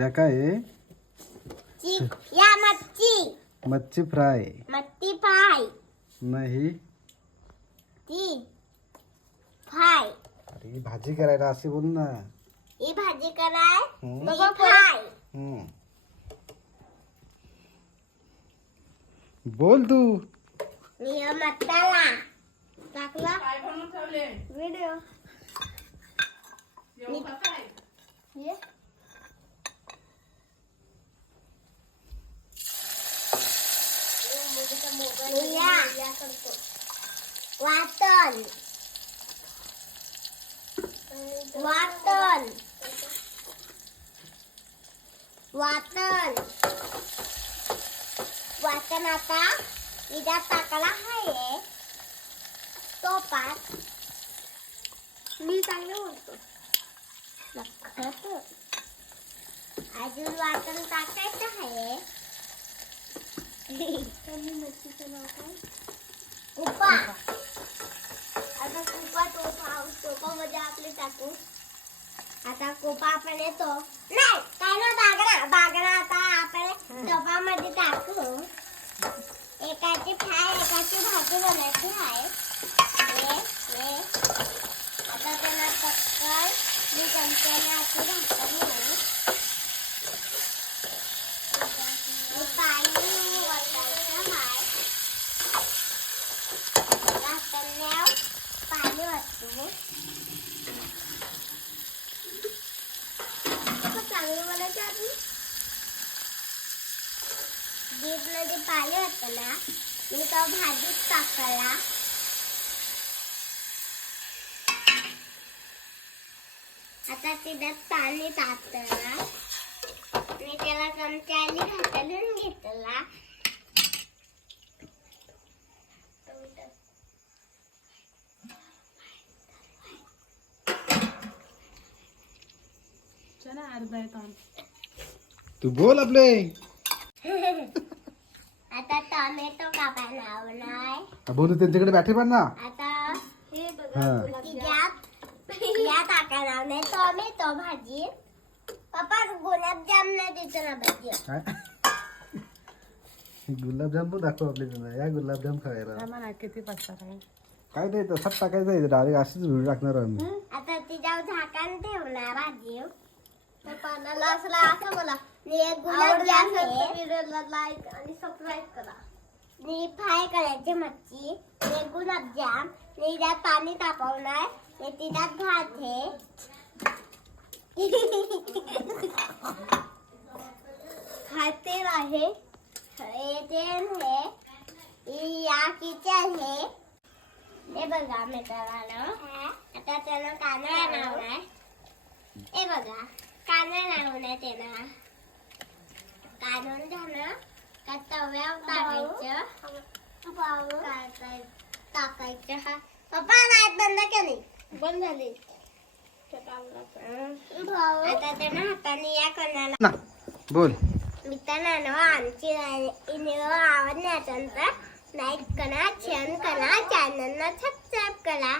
या काय आहे? ची. या मच्छी. मच्छी फ्राय. मच्छी फ्राय. नाही. ती फ्राय. अरे भाजी करायला असे बोल ना. ही भाजी कराय हम्म. ही फ्राय. हम्म. बोल तू. मी हा मसाला टाकला व्हिडिओ ये. या. वाटण वाटण वाटण वाटण आता इजा टाकला आहे. तो टोपात मी चांगलं बोलतो. अजून वाटण टाकायचं आहे. कुपा आता कुपा टोपा टोपामध्ये आपले टाकू. आता कोपा आपण येतो. नाही काय ना बागडा. बागडा आता आपण टोपामध्ये टाकू. एकाची फ्राय एकाची भाजी बनायची आहे. आता त्याला पक्कन मी चमच्याने अशी भाकर घेऊ हे पाणी ओतायचं आहे घातल्यावर पाणी ओतू खूप चांगलं बोलायचं आधी मध्ये पाणी होतं ना मी तो भाजीत टाकला. आता तिच्यात पाणी टाकलं मी त्याला चमच्याने हाताळून घेतला. तू बोल आपले. टोमॅटो कापायला लावलाय. बोल त्यांच्याकडे बॅठे पण ना? आता हे हा. तिच्यात या टाकायला लावलाय. टोमॅटो भाजी. पप्पा गुलाबजाम नाही देतो ना भाजी. काय? गुलाबजाम पण दाखव आपले त्यांना. या गुलाबजाम खायला. किती पसार आहे? काय नाही तसंच टाकायचं आहे डायरेक्ट अशीच व्हिडिओ टाकणार आम्ही. आता तिच्यावर झाकण ठेवणार भाजी. पप्पाला असला असं बोला. गुलाबजाम व्हिडिओला लाईक आणि सबस्क्राईब करा नी फ्राय करायची मच्छी ने गुलाबजाम ने त्यात पाणी तापवणार ने तिच्यात भात हे हा तेल आहे हे तेल हे ही या किचन हे हे बघा मित्रांनो आता त्याला कांदा लावलाय हे बघा कांदा लावलाय त्याला काढून झालं. का तव्यावर टाकायचं. टाकाय- टाकायचं हा. पप्पा लाइट बंद केली. बंद झाली. आता त्यांना हाताने या करण्याला ना बोल. मित्रांनो आमची व्हिडिओ आवडल्यानंतर लाईक करा शेअर करा चॅनलला सबस्क्राईब करा.